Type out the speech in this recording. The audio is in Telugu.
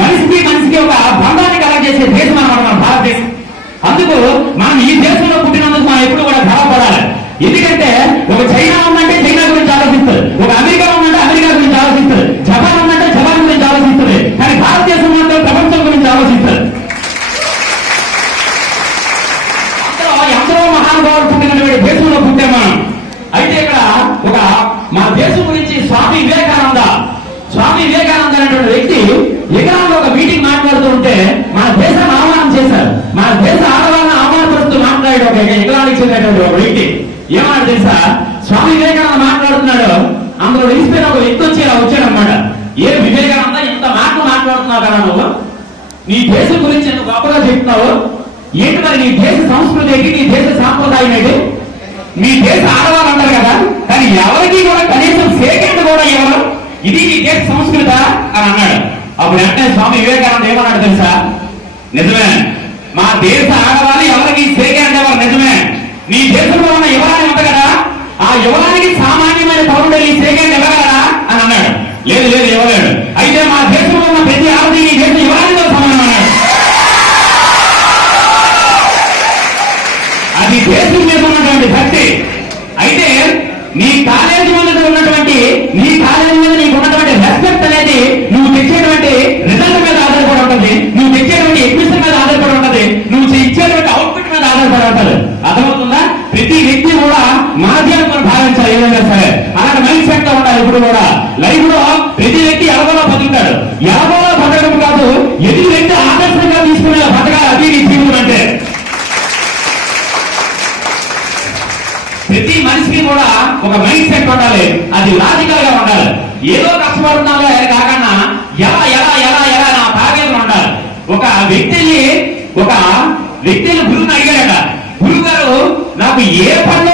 మనిషికి మనిషికి ఒక బంధాన్ని కలగజేసే దేశం అన్నమాట మన భారతదేశం. అందుకు మనం ఈ దేశంలో పుట్టినందుకు మనం ఎప్పుడు కూడా గర్వపడాలి. ఎందుకంటే ఒక చైనా ఉందంటే చైనా గురించి ఆలోచిస్తారు, ఒక అమెరికా ఉందంటే అమెరికా గురించి ఆలోచిస్తారు, జపాన్ ఉందంటే జపాన్ గురించి ఆలోచిస్తుంది. కానీ భారతదేశం అంటే ప్రపంచం గురించి ఆలోచిస్తారు. ఎందరో మహానుభావులు పుట్టినటువంటి దేశంలో పుట్టాం మనం. అయితే ఇక్కడ ఒక మన దేశం గురించి స్వామి వివేకానంద అనేటువంటి వ్యక్తి ఇరాన్లో ఒక మీటింగ్ మాట్లాడుతూ ఉంటే మన దేశాన్ని ఆహ్వానం చేశారు. మన దేశ ఆడవాళ్ళని ఆహ్వానపరుస్తూ మాట్లాడాడు ఒక ఇరాన్కి చెందినటువంటి ఒక వ్యక్తి. ఏమన్నా తెలుసా, స్వామి వివేకానంద మాట్లాడుతున్నాడు, అందులో నిలిచిపోయిన ఒక వ్యక్తి వచ్చి ఇలా వచ్చాడనమాట. ఏ వివేకానంద ఇంత మాటలు మాట్లాడుతున్నావు కదా, నువ్వు నీ దేశం గురించి ఎంత గొప్పగా చెప్తున్నావు, ఏంటి మరి నీ దేశ సంస్కృతి ఏంటి, నీ దేశ సాంప్రదాయం ఏంటి, మీ దేశ ఆడవాళ్ళు అంటారు కదా, కానీ ఎవరికి కూడా కనీసం సెకండ్ కూడా ఎవరు, ఇది నీ దేశ సంస్కృత అని అన్నాడు. అప్పుడు వెంటనే స్వామి వివేకానంద ఏమన్నాడు తెలుసా, నిజమే, మా దేశ ఆడవాళ్ళు ఎవరికి సెకండ్ ఎవరు నిజమే, నీ దేశంలో ఉన్న యువరాన్ని ఉంది కదా, ఆ యువరానికి సామాన్యమైన పౌరుడు ఈ సెకండ్ ఎవరగలరా అని అన్నాడు. లేదు లేదు ఇవ్వలేడు. అయితే మా దేశంలో ఉన్న ప్రతి ఆడది నీ దేశ యువరానితో సమానం అన్నాడు. అది దేశం మీద ఉన్నటువంటి భక్తి. అయితే నీ కాలేజీ మీద ఉన్నటువంటి రెస్పెక్ట్ అనేది నువ్వు తెచ్చేటువంటి రిజల్ట్ మీద ఆధారపడి ఉంటుంది, నువ్వు తెచ్చేటువంటి ఎడ్మిషన్ మీద ఆధారపడి ఉంటుంది, నువ్వు ఇచ్చేటువంటి అవుట్పుట్ మీద ఆధారపడి ఉంటుంది. అర్థమవుతుందా? ప్రతి వ్యక్తి కూడా మాధ్యమం మనం భావించాలి ఏదైనా సరే. అలాంటి మైండ్ సెట్ తో ఉండాలి. ఇప్పుడు కూడా లైఫ్ లో ప్రతి వ్యక్తి ఎలాగోలో బతుకుతాడు. ఎలాగోలో బతకడం కాదు, ఎదుటి వ్యక్తి ఆదర్శంగా తీసుకునే బతకాలి. అది నీ జీవితం అంటే. ప్రతి మనిషికి కూడా ఒక మైండ్ సెట్ ఉండాలి, అది లాజికల్ గా ఉండాలి. ఏదో కష్టపడుతున్నావో కాకుండా ఎలా ఎలా ఎలా ఎలా నా టార్గెట్ ఉండాలి. ఒక వ్యక్తిని గురువుని అడిగాడట, గురువు గారు నాకు ఏ పనిలో